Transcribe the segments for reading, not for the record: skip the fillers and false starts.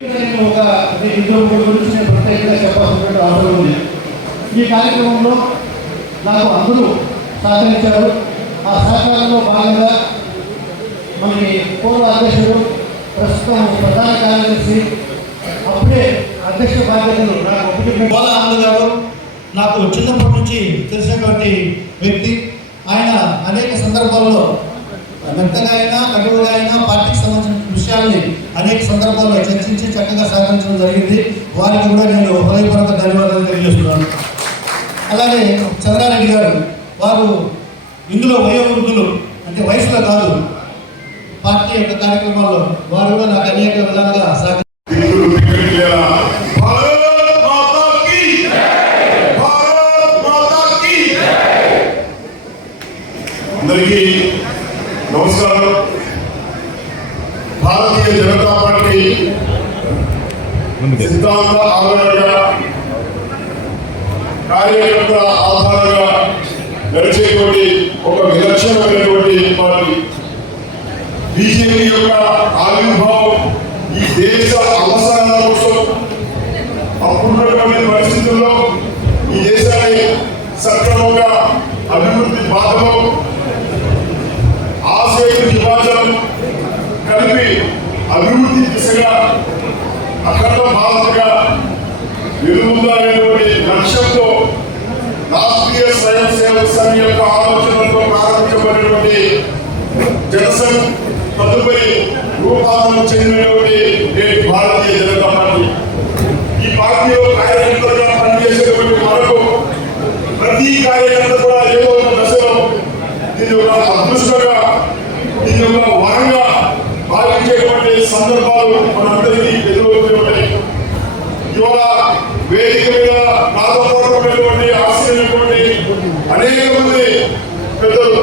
ఒక ఇద్దరు గురించి నేను ప్రత్యేకంగా చెప్పాల్సినటువంటి అవసరం ఉంది. ఈ కార్యక్రమంలో నాకు అందరూ సహకరించారు. ఆ సహకారంలో భాగంగా మనకి పూర్వ అధ్యక్షుడు, ప్రస్తుతం ప్రధాన కార్యదర్శి, అప్పుడే అధ్యక్ష బాధ్యతలు నాకు గారు నాకు చిన్నప్పటి నుంచి తెలిసినటువంటి వ్యక్తి. ఆయన అనేక సందర్భాల్లో మెత్తగా అయినా కటువుగా అయినా పార్టీకి సంబంధించిన విషయాల్ని అనేక సందర్భాల్లో చర్చించి చక్కగా సహకరించడం జరిగింది. వారికి కూడా నేను హృదయపూర్వక ధన్యవాదాలు తెలియజేస్తున్నాను. అలాగే చంద్రారెడ్డి గారు, వారు ఇందులో వయోవృద్ధులు, అంటే వయసులో కాదు, పార్టీ యొక్క కార్యక్రమాల్లో వారు కూడా నాకు అనేక విధాలుగా సహకరించారు. అందరికీ నమస్కారం. భారతీయ జనతా పార్టీ సిద్ధాంత ఆధారంగా, కార్యకర్తల ఆధారంగా నడిచేటువంటి ఒక విలక్షణమైనటువంటి పార్టీ. బీజేపీ యొక్క ఆవిర్భావం ఈ దేశ అవసరాల కోసం అప్పుడున్నటువంటి పరిస్థితుల్లో ఈ దేశాన్ని సక్రమంగా అభివృద్ధి బాధలో ఆశయ విభాజనం కలిపి అభివృద్ధి దిశగా అఖండ భారత్గా వెలుగుందాలనేటువంటి లక్ష్యంతో రాష్ట్రీయ స్వయం సేవక సంఘ్ యొక్క ఆలోచనలతో ప్రారంభించబడినటువంటి జనసంఘ్ తదుపరి రూపాంతరం చెందినటువంటి భారతీయ జనతా పార్టీ. ఈ పార్టీలో కార్యకర్తలుగా పనిచేసేటువంటి మనకు ప్రతి కార్యకర్త కూడా ఏదో ఒక దశలో దీని ఒక అదృష్టంగా, దీని ఒక వరంగా భావించేటువంటి సందర్భాలు మనందరికీ ఎదురవుతున్నాయి. ఇవాళ వేదిక మీద నాదపూర్వకమైనటువంటి ఆశ్చర్యమైనటువంటి అనేక మంది పెద్దలు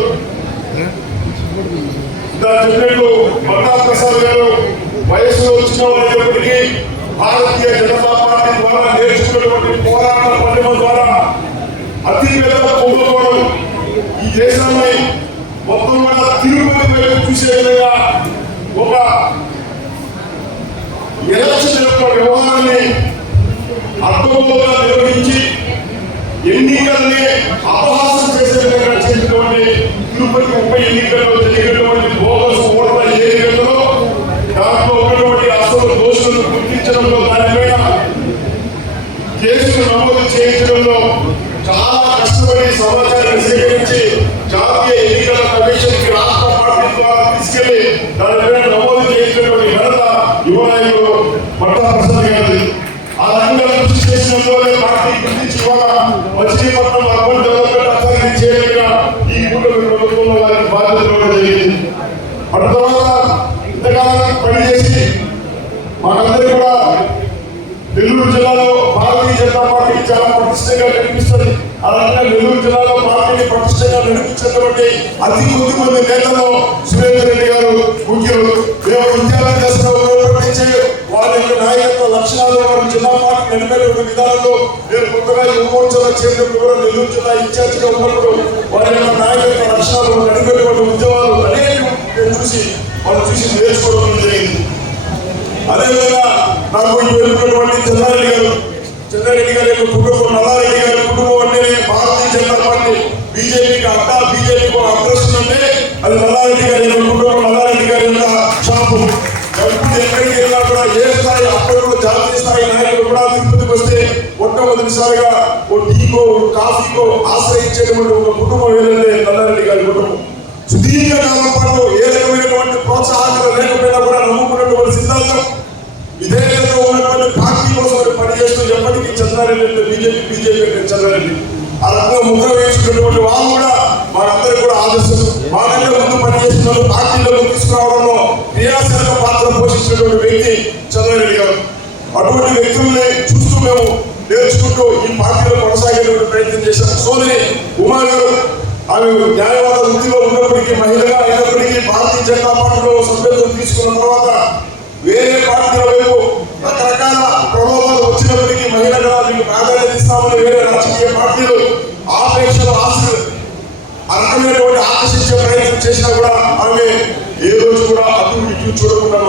చెప్పినట్టు మన్నా ప్రసాద్ గారు వయసులో వచ్చిన వాళ్ళప్పటికీ భారతీయ జనతా పార్టీ ద్వారా నేర్చుకున్నటువంటి పోరాట పద్ధతి ద్వారా అతి పెద్ద కుంభకోణం ఈ దేశాన్ని మొత్తం కూడా తిరుపతి వైపు చూసే విధంగా ఒక ఎలక్షన్ యొక్క వ్యవహారాన్ని అర్థంగా నిర్వహించి ఎన్నికల్ని అపహాసం చేసే విధంగా చేసినటువంటి తిరుపతి ఉప ఎన్నికల్లో జరిగినటువంటి బోగస్ ఓట్ల ఏరియాలో దాంట్లో ఉన్నటువంటి అసలు దోషులను గుర్తించడంలో, దానిపైన కేసులు నమోదు చేయించడంలో చాలా కష్టపడి సమాచారాన్ని సేకరించి జాతీయ ఎన్నికల కమిషన్ కి రాష్ట్ర పార్టీ ద్వారా తీసుకెళ్లి దానిపైన నమోదు చేయించినటువంటి ఘనత యువ నాయకుడు మట్టా ప్రసాద్ గారి. ఆ రంగంలో కృషి చేసినందువల్లే పార్టీ గుర్తించి ఇవాళ మచిలీపట్నం అర్బన్ డెవలప్మెంట్ అథారిటీ చైర్మన్గా ఈ కూటమి ప్రభుత్వంలో వారికి బాధ్యతలు ఇవ్వడం జరిగింది. అటు తర్వాత ఇంతకాలం పనిచేసి మాకందరికీ కూడా నెల్లూరు జిల్లాలో భారతీయ జనతా పార్టీ చాలా ప్రతిష్టంగా కనిపిస్తుంది. అలాగే నెల్లూరు జిల్లాలో పార్టీని ప్రతిష్టంగా నడిపించినటువంటి అతి కొద్ది మంది నేతల్లో సురేందర్ రెడ్డి గారు ముఖ్యులు. మేము విద్యార్థి దశలో ఉపయోగించే వారి యొక్క నాయకత్వ లక్షణాలు, వారి జిల్లా పార్టీ నడిపే విధానంలో నేను కొత్తగా యువమోర్చాలో చేరినప్పుడు కూడా నెల్లూరు జిల్లా ఇన్ఛార్జిగా ఉన్నప్పుడు వారి యొక్క నాయకత్వ లక్షణాలు, నడిపేటువంటి ఉద్యమాలు అనేక నేను చూసి వాళ్ళు చూసి నేర్చుకోవడం జరిగింది. అదేవిధంగా నాకు ఎన్నుకున్నటువంటి చంద్రారెడ్డి గారి యొక్క కుటుంబం, నల్లారెడ్డి గారి కుటుంబం అంటేనే భారతీయ జనతా పార్టీ. బీజేపీకి అడ్డ, బీజేపీకి అగ్రసం అంటే అది నల్లారెడ్డి గారి యొక్క కుటుంబం, నల్లారెడ్డి గారి యొక్క షాపు. ఎక్కడికి వెళ్ళినా కూడా ఏ స్థాయి, అప్పుడు కూడా జాతీయ స్థాయి నాయకులు కూడా తిరుపతికి వస్తే మొట్టమొదటిసారిగా ఓ టీకో కాఫీకో ఆశ్రయించేటువంటి ఒక కుటుంబం ఏదంటే నల్లారెడ్డి గారి కుటుంబం. సుదీర్ఘ కాలం పాటు ఏ రకమైనటువంటి ప్రోత్సాహకాలు లేకపోయినా కూడా నమ్ముకున్నటువంటి సిద్ధాంతం, విధేయతతో ఉన్నటువంటి పార్టీ కోసం పనిచేస్తూ ఎప్పటికీ చంద్రారెడ్డి అంటే బీజేపీ అంటే చంద్రారెడ్డి ఆ రకంగా ముద్ర వేయించుకున్నటువంటి వాళ్ళు కూడా మనందరికీ కూడా ఆదర్శం. మాకంటే ముందు పనిచేస్తున్న పార్టీలో తీసుకురావడంలో క్రియాశీలక పాత్ర పోషించినటువంటి వ్యక్తి చంద్రారెడ్డి గారు. అటువంటి వ్యక్తుల్ని చూస్తూ మేము నేర్చుకుంటూ ఈ పార్టీలో కొనసాగేటువంటి ప్రయత్నం చేశాం. సోదరి ఉమా గారు, ఆమె న్యాయవాద వృత్తిలో ఉన్నప్పటికీ, మహిళగా అయినప్పటికీ భారతీయ జనతా పార్టీలో సభ్యత్వం తీసుకున్న తర్వాత వేరే పార్టీల వైపు రకరకాల ప్రలోభాలు వచ్చినప్పటికీ మహిళగా మీకు ప్రాధాన్యత ఇస్తామని వేరే రాజకీయ పార్టీలు ఆపేక్షలు ఆకర్షించే ప్రయత్నం చేసినా కూడా ఆమె ఏ రోజు కూడా అటు ఇటు చూడకుండా